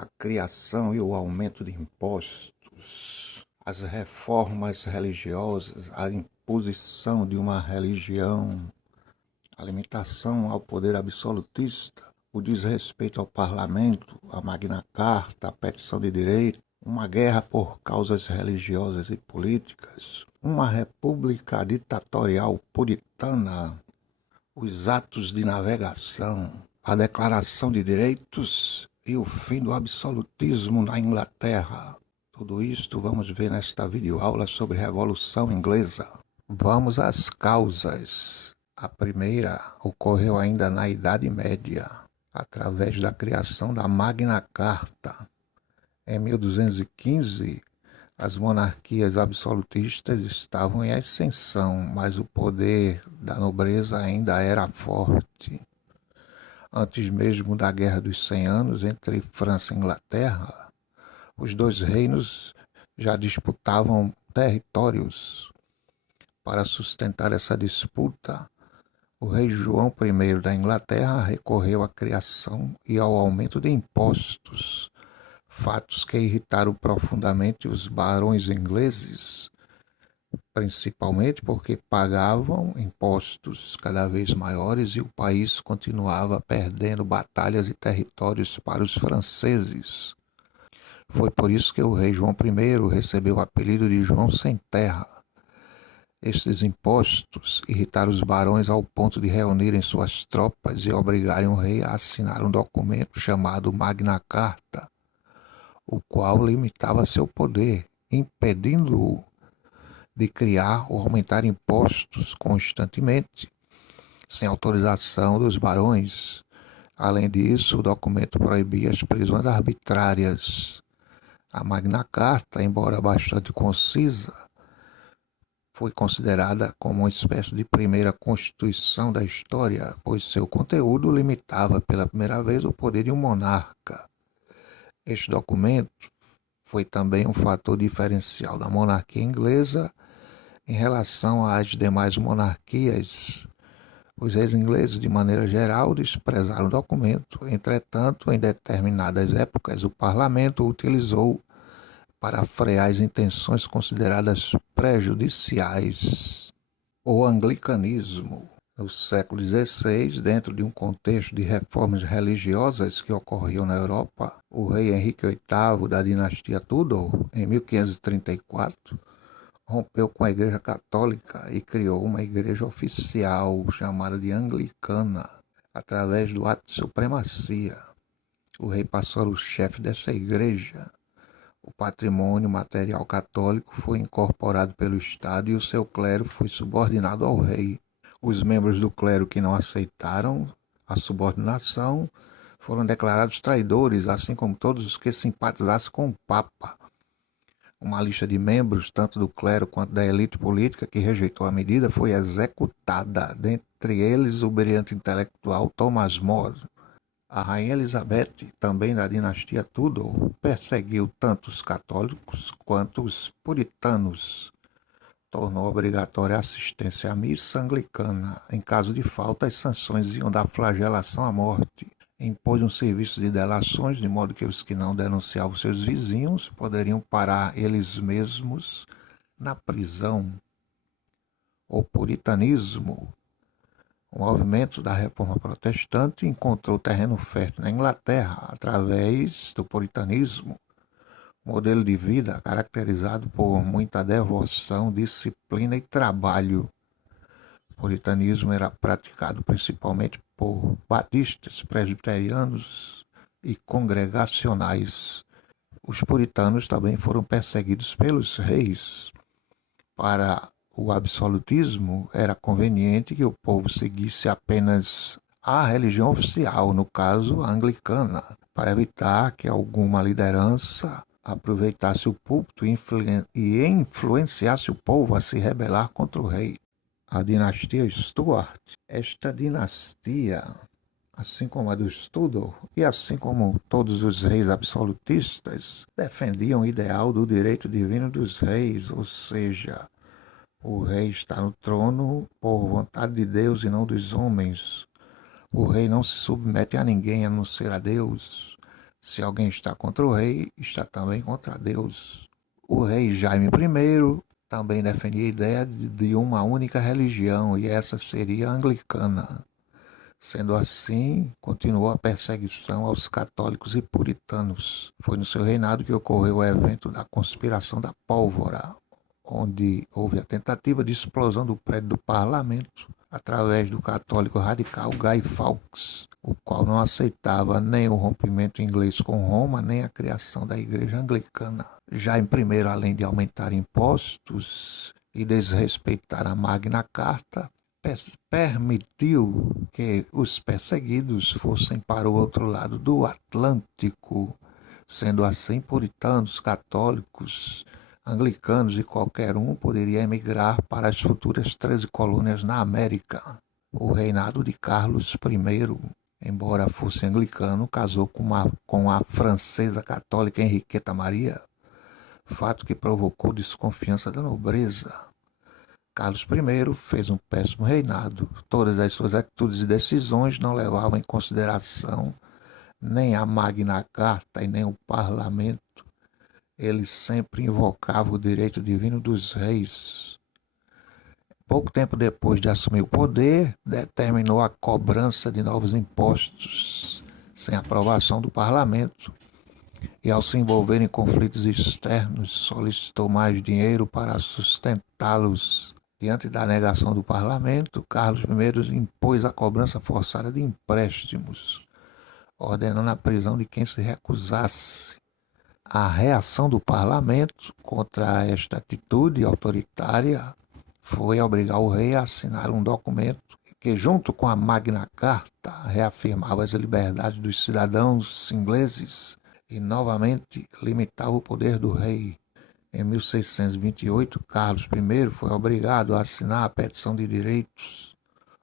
A criação e o aumento de impostos, as reformas religiosas, a imposição de uma religião, a limitação ao poder absolutista, o desrespeito ao parlamento, a Magna Carta, a petição de direito, uma guerra por causas religiosas e políticas, uma república ditatorial puritana, os atos de navegação, a declaração de direitos e o fim do absolutismo na Inglaterra. Tudo isto vamos ver nesta videoaula sobre Revolução Inglesa. Vamos às causas. A primeira ocorreu ainda na Idade Média, através da criação da Magna Carta. Em 1215, as monarquias absolutistas estavam em ascensão, mas o poder da nobreza ainda era forte. Antes mesmo da Guerra dos 100 Anos entre França e Inglaterra, os dois reinos já disputavam territórios. Para sustentar essa disputa, o rei João I da Inglaterra recorreu à criação e ao aumento de impostos, fatos que irritaram profundamente os barões ingleses, principalmente porque pagavam impostos cada vez maiores e o país continuava perdendo batalhas e territórios para os franceses. Foi por isso que o rei João I recebeu o apelido de João Sem Terra. Estes impostos irritaram os barões ao ponto de reunirem suas tropas e obrigarem o rei a assinar um documento chamado Magna Carta, o qual limitava seu poder, impedindo-o de criar ou aumentar impostos constantemente, sem autorização dos barões. Além disso, o documento proibia as prisões arbitrárias. A Magna Carta, embora bastante concisa, foi considerada como uma espécie de primeira constituição da história, pois seu conteúdo limitava pela primeira vez o poder de um monarca. Este documento foi também um fator diferencial da monarquia inglesa em relação às demais monarquias. Os reis ingleses, de maneira geral, desprezaram o documento. Entretanto, em determinadas épocas, o parlamento o utilizou para frear as intenções consideradas prejudiciais. O anglicanismo. No século XVI, dentro de um contexto de reformas religiosas que ocorriam na Europa, o rei Henrique VIII da dinastia Tudor, em 1534, rompeu com a Igreja Católica e criou uma igreja oficial chamada de Anglicana, através do ato de supremacia. O rei passou a ser o chefe dessa igreja. O patrimônio material católico foi incorporado pelo Estado e o seu clero foi subordinado ao rei. Os membros do clero que não aceitaram a subordinação foram declarados traidores, assim como todos os que simpatizassem com o Papa. Uma lista de membros, tanto do clero quanto da elite política, que rejeitou a medida, foi executada. Dentre eles, o brilhante intelectual Thomas More. A rainha Elizabeth, também da dinastia Tudor, perseguiu tanto os católicos quanto os puritanos. Tornou obrigatória a assistência à missa anglicana. Em caso de falta, as sanções iam da flagelação à morte. Impôs um serviço de delações, de modo que os que não denunciavam seus vizinhos poderiam parar eles mesmos na prisão. O puritanismo. O movimento da reforma protestante encontrou terreno fértil na Inglaterra através do puritanismo, modelo de vida caracterizado por muita devoção, disciplina e trabalho. O puritanismo era praticado principalmente por batistas, presbiterianos e congregacionais. Os puritanos também foram perseguidos pelos reis. Para o absolutismo, era conveniente que o povo seguisse apenas a religião oficial, no caso a anglicana, para evitar que alguma liderança aproveitasse o púlpito e influenciasse o povo a se rebelar contra o rei. A dinastia Stuart, esta dinastia, assim como a dos Tudor e assim como todos os reis absolutistas, defendiam o ideal do direito divino dos reis, ou seja, o rei está no trono por vontade de Deus e não dos homens. O rei não se submete a ninguém a não ser a Deus. Se alguém está contra o rei, está também contra Deus. O rei Jaime I também defendia a ideia de uma única religião, e essa seria a anglicana. Sendo assim, continuou a perseguição aos católicos e puritanos. Foi no seu reinado que ocorreu o evento da conspiração da pólvora, onde houve a tentativa de explosão do prédio do parlamento através do católico radical Guy Fawkes, o qual não aceitava nem o rompimento inglês com Roma, nem a criação da igreja anglicana. Já em primeiro, além de aumentar impostos e desrespeitar a Magna Carta, permitiu que os perseguidos fossem para o outro lado do Atlântico. Sendo assim, puritanos, católicos, anglicanos e qualquer um poderia emigrar para as futuras 13 colônias na América. O reinado de Carlos I, embora fosse anglicano, casou com a francesa católica Henriqueta Maria, fato que provocou desconfiança da nobreza. Carlos I fez um péssimo reinado. Todas as suas atitudes e decisões não levavam em consideração nem a Magna Carta e nem o parlamento. Ele sempre invocava o direito divino dos reis. Pouco tempo depois de assumir o poder, determinou a cobrança de novos impostos, sem aprovação do parlamento, e ao se envolver em conflitos externos, solicitou mais dinheiro para sustentá-los. Diante da negação do parlamento, Carlos I impôs a cobrança forçada de empréstimos, ordenando a prisão de quem se recusasse. A reação do parlamento contra esta atitude autoritária foi obrigar o rei a assinar um documento que, junto com a Magna Carta, reafirmava as liberdades dos cidadãos ingleses e novamente limitava o poder do rei. Em 1628, Carlos I foi obrigado a assinar a Petição de Direitos,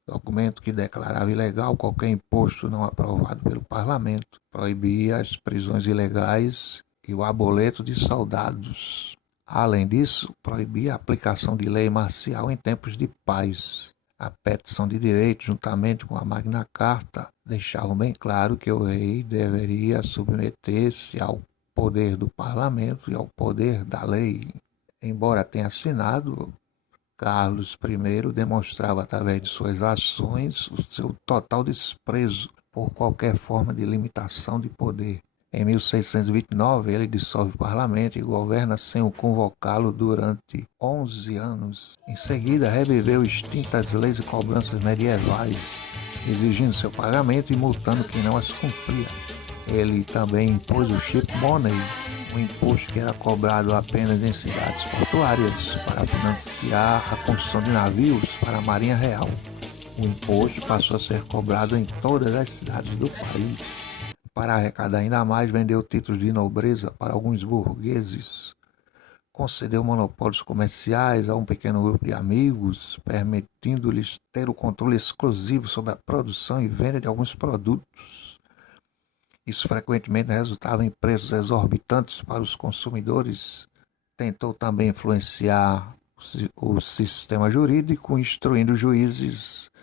documento que declarava ilegal qualquer imposto não aprovado pelo parlamento, proibia as prisões ilegais e o aboleto de soldados. Além disso, proibia a aplicação de lei marcial em tempos de paz. A Petição de Direitos, juntamente com a Magna Carta, deixavam bem claro que o rei deveria submeter-se ao poder do parlamento e ao poder da lei. Embora tenha assinado, Carlos I demonstrava através de suas ações o seu total desprezo por qualquer forma de limitação de poder. Em 1629, ele dissolve o parlamento e governa sem o convocá-lo durante 11 anos. Em seguida, reviveu extintas leis e cobranças medievais, exigindo seu pagamento e multando quem não as cumpria. Ele também impôs o ship money, um imposto que era cobrado apenas em cidades portuárias para financiar a construção de navios para a Marinha Real. O imposto passou a ser cobrado em todas as cidades do país. Para arrecadar ainda mais, vendeu títulos de nobreza para alguns burgueses, concedeu monopólios comerciais a um pequeno grupo de amigos, permitindo-lhes ter o controle exclusivo sobre a produção e venda de alguns produtos. Isso frequentemente resultava em preços exorbitantes para os consumidores. Tentou também influenciar o sistema jurídico, instruindo juízes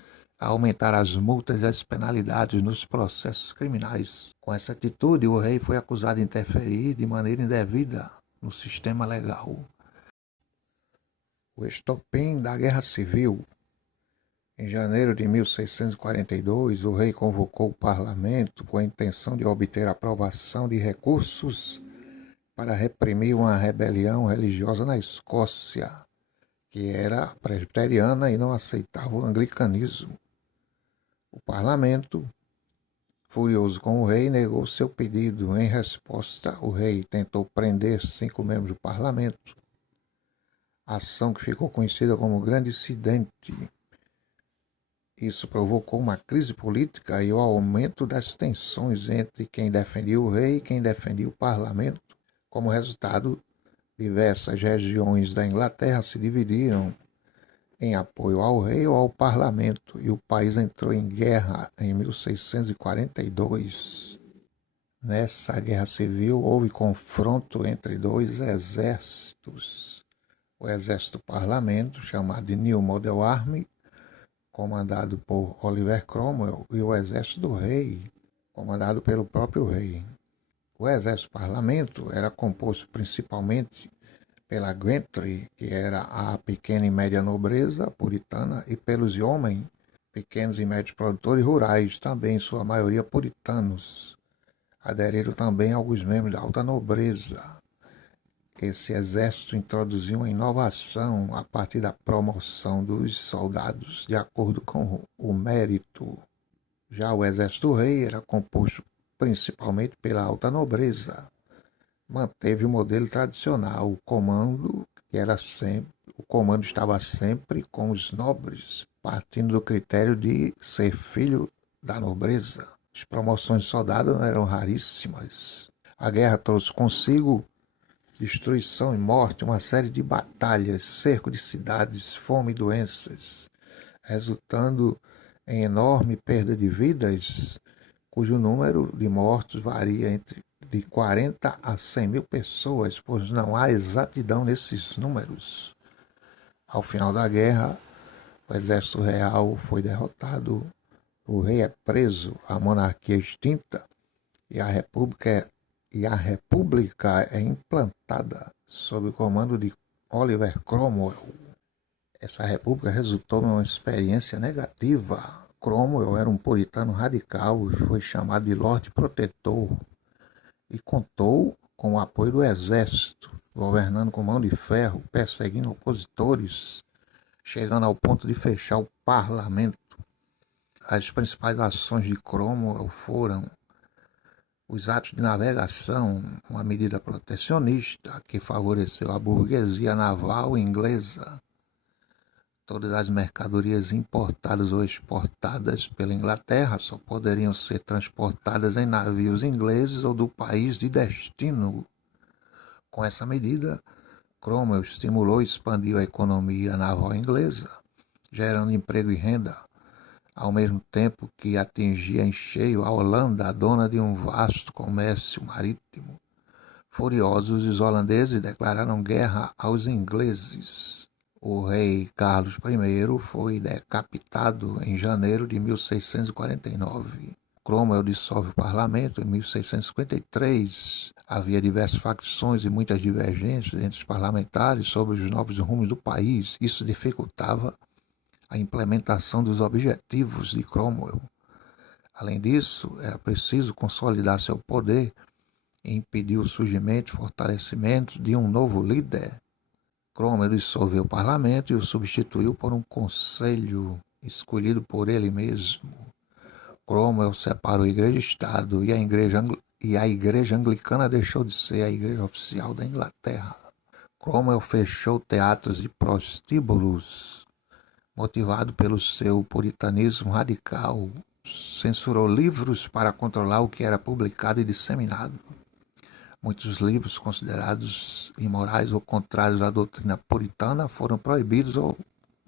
a aumentar as multas e as penalidades nos processos criminais. Com essa atitude, o rei foi acusado de interferir de maneira indevida no sistema legal. O estopim da Guerra Civil. Em janeiro de 1642, o rei convocou o parlamento com a intenção de obter a aprovação de recursos para reprimir uma rebelião religiosa na Escócia, que era presbiteriana e não aceitava o anglicanismo. O parlamento, furioso com o rei, negou seu pedido. Em resposta, o rei tentou prender 5 membros do parlamento, ação que ficou conhecida como Grande Incidente. Isso provocou uma crise política e o aumento das tensões entre quem defendia o rei e quem defendia o parlamento. Como resultado, diversas regiões da Inglaterra se dividiram em apoio ao rei ou ao parlamento, e o país entrou em guerra em 1642. Nessa guerra civil houve confronto entre dois exércitos. O exército do parlamento, chamado de New Model Army, comandado por Oliver Cromwell, e o exército do rei, comandado pelo próprio rei. O exército-parlamento era composto principalmente pela gentry, que era a pequena e média nobreza puritana, e pelos homens, pequenos e médios produtores rurais, também em sua maioria puritanos. Aderiram também alguns membros da alta nobreza. Esse exército introduziu uma inovação a partir da promoção dos soldados de acordo com o mérito. Já o exército do rei era composto principalmente pela alta nobreza. Manteve o modelo tradicional, o comando estava sempre com os nobres, partindo do critério de ser filho da nobreza. As promoções de soldados eram raríssimas. A guerra trouxe consigo destruição e morte, uma série de batalhas, cerco de cidades, fome e doenças, resultando em enorme perda de vidas, cujo número de mortos varia entre de 40 a 100 mil pessoas, pois não há exatidão nesses números. Ao final da guerra, o exército real foi derrotado, o rei é preso, a monarquia é extinta e a república é implantada sob o comando de Oliver Cromwell. Essa república resultou numa experiência negativa. Cromwell era um puritano radical e foi chamado de Lorde Protetor e contou com o apoio do exército, governando com mão de ferro, perseguindo opositores, chegando ao ponto de fechar o parlamento. As principais ações de Cromwell foram os atos de navegação, uma medida protecionista que favoreceu a burguesia naval inglesa. Todas as mercadorias importadas ou exportadas pela Inglaterra só poderiam ser transportadas em navios ingleses ou do país de destino. Com essa medida, Cromwell estimulou e expandiu a economia naval inglesa, gerando emprego e renda, ao mesmo tempo que atingia em cheio a Holanda, dona de um vasto comércio marítimo. Furiosos, os holandeses declararam guerra aos ingleses. O rei Carlos I foi decapitado em janeiro de 1649. Cromwell dissolve o parlamento em 1653. Havia diversas facções e muitas divergências entre os parlamentares sobre os novos rumos do país. Isso dificultava a implementação dos objetivos de Cromwell. Além disso, era preciso consolidar seu poder e impedir o surgimento e fortalecimento de um novo líder. Cromwell dissolveu o parlamento e o substituiu por um conselho escolhido por ele mesmo. Cromwell separou a igreja e Estado e a igreja anglicana deixou de ser a igreja oficial da Inglaterra. Cromwell fechou teatros de prostíbulos, motivado pelo seu puritanismo radical. Censurou livros para controlar o que era publicado e disseminado. Muitos livros considerados imorais ou contrários à doutrina puritana foram proibidos ou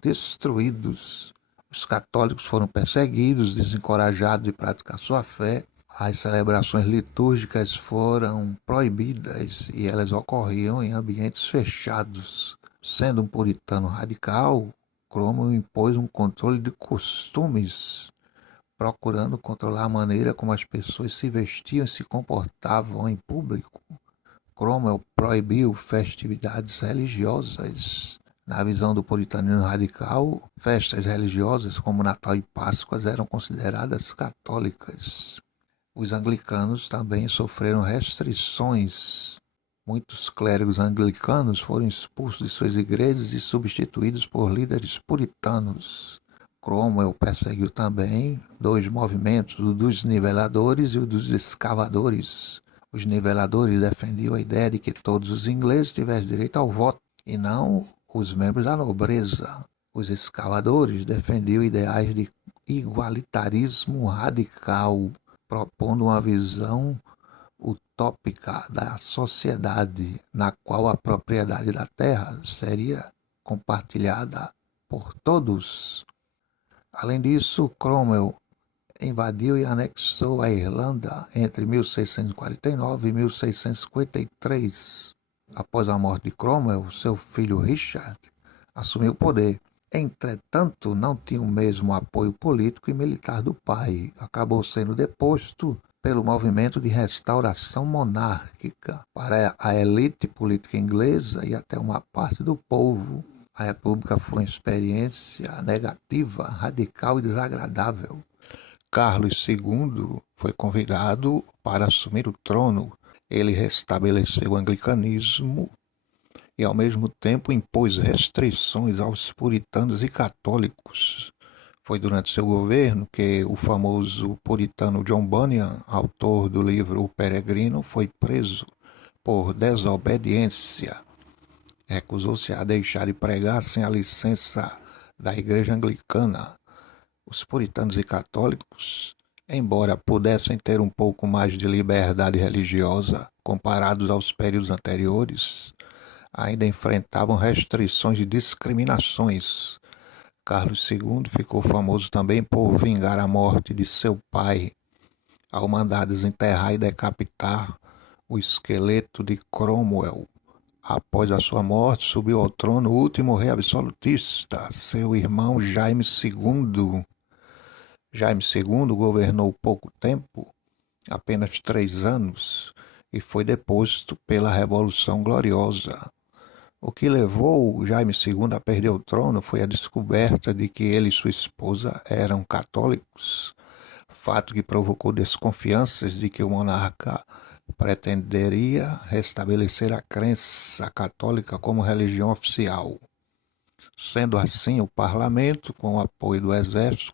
destruídos. Os católicos foram perseguidos, desencorajados de praticar sua fé. As celebrações litúrgicas foram proibidas e elas ocorriam em ambientes fechados. Sendo um puritano radical, Cromwell impôs um controle de costumes, procurando controlar a maneira como as pessoas se vestiam e se comportavam em público. Cromwell proibiu festividades religiosas. Na visão do puritanismo radical, festas religiosas como Natal e Páscoa eram consideradas católicas. Os anglicanos também sofreram restrições. Muitos clérigos anglicanos foram expulsos de suas igrejas e substituídos por líderes puritanos. Cromwell perseguiu também dois movimentos, o dos niveladores e o dos escavadores. Os niveladores defendiam a ideia de que todos os ingleses tivessem direito ao voto, e não os membros da nobreza. Os escavadores defendiam ideais de igualitarismo radical, propondo uma visão utópica da sociedade, na qual a propriedade da terra seria compartilhada por todos. Além disso, Cromwell invadiu e anexou a Irlanda entre 1649 e 1653. Após a morte de Cromwell, seu filho Richard assumiu o poder. Entretanto, não tinha o mesmo apoio político e militar do pai. Acabou sendo deposto pelo movimento de restauração monárquica para a elite política inglesa e até uma parte do povo. A República foi uma experiência negativa, radical e desagradável. Carlos II foi convidado para assumir o trono. Ele restabeleceu o anglicanismo e, ao mesmo tempo, impôs restrições aos puritanos e católicos. Foi durante seu governo que o famoso puritano John Bunyan, autor do livro O Peregrino, foi preso por desobediência. Recusou-se a deixar de pregar sem a licença da Igreja Anglicana. Os puritanos e católicos, embora pudessem ter um pouco mais de liberdade religiosa comparados aos períodos anteriores, ainda enfrentavam restrições e discriminações. Carlos II ficou famoso também por vingar a morte de seu pai, ao mandar desenterrar e decapitar o esqueleto de Cromwell. Após a sua morte, subiu ao trono o último rei absolutista, seu irmão Jaime II. Jaime II governou pouco tempo, apenas 3 anos, e foi deposto pela Revolução Gloriosa. O que levou Jaime II a perder o trono foi a descoberta de que ele e sua esposa eram católicos, fato que provocou desconfianças de que o monarca pretenderia restabelecer a crença católica como religião oficial. Sendo assim, o parlamento, com o apoio do exército,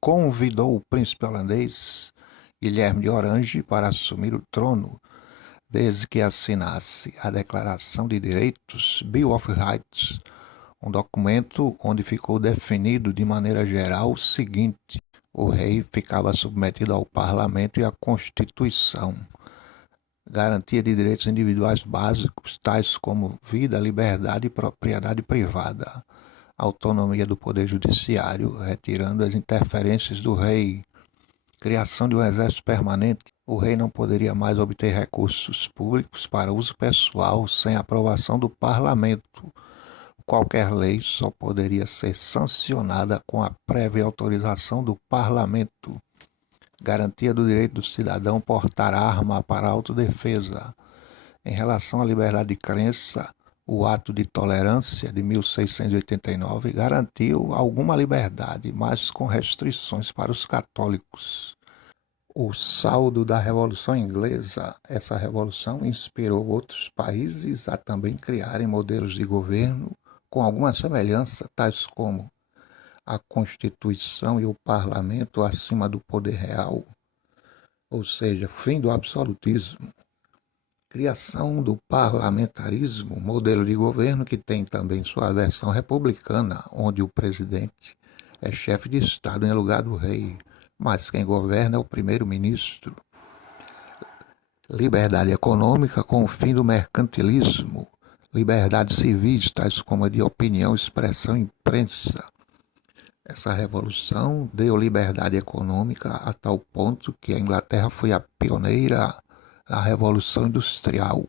convidou o príncipe holandês Guilherme de Orange para assumir o trono, desde que assinasse a Declaração de Direitos, Bill of Rights, um documento onde ficou definido de maneira geral o seguinte: o rei ficava submetido ao parlamento e à Constituição, garantia de direitos individuais básicos, tais como vida, liberdade e propriedade privada, autonomia do poder judiciário, retirando as interferências do rei, criação de um exército permanente. O rei não poderia mais obter recursos públicos para uso pessoal sem aprovação do parlamento. Qualquer lei só poderia ser sancionada com a prévia autorização do parlamento. Garantia do direito do cidadão portar arma para autodefesa. Em relação à liberdade de crença, o Ato de Tolerância de 1689 garantiu alguma liberdade, mas com restrições para os católicos. O saldo da Revolução Inglesa, essa revolução inspirou outros países a também criarem modelos de governo com alguma semelhança, tais como a Constituição e o Parlamento acima do poder real, ou seja, fim do absolutismo. Criação do parlamentarismo, modelo de governo que tem também sua versão republicana, onde o presidente é chefe de Estado em lugar do rei, mas quem governa é o primeiro-ministro. Liberdade econômica com o fim do mercantilismo, liberdades civis, tais como a de opinião, expressão e imprensa. Essa revolução deu liberdade econômica a tal ponto que a Inglaterra foi a pioneira na Revolução Industrial.